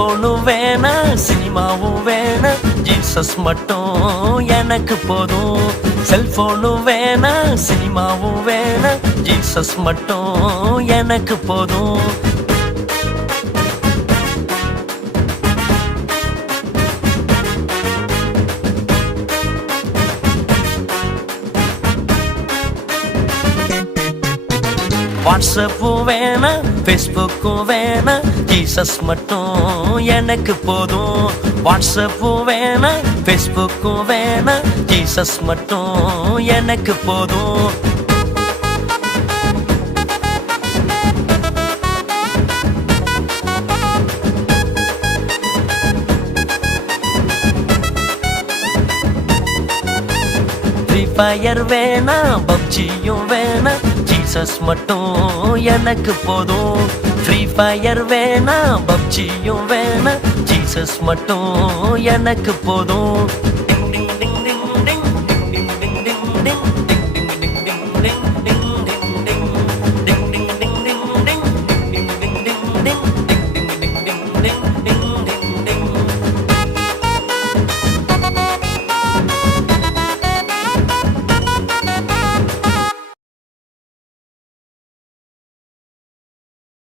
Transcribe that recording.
செல்போனும் வேணா சினிமாவும் வேணா ஜீசஸ் மட்டும் எனக்கு போதும். செல்போனும் வேணா சினிமாவும் வேணா ஜீசஸ் மட்டும் எனக்கு போதும். வாட்ஸ்அப்பும் வேணா ஃபேஸ்புக்கும் வேணா ஜீசஸ் மட்டும் எனக்கு போதும். வாட்ஸ்அப்பும் வேணா ஃபேஸ்புக்கும் வேணா ஜீசஸ் மட்டும் எனக்கு போதும். ஃப்ரீ ஃபயர் வேணா பப்ஜியும் வேணா ஜீசஸ் மட்டும் எனக்கு போதும். ஃப்ரீ ஃபயர் வேணா பப்ஜியும் வேணா ஜீசஸ் மட்டும் எனக்கு போதும்.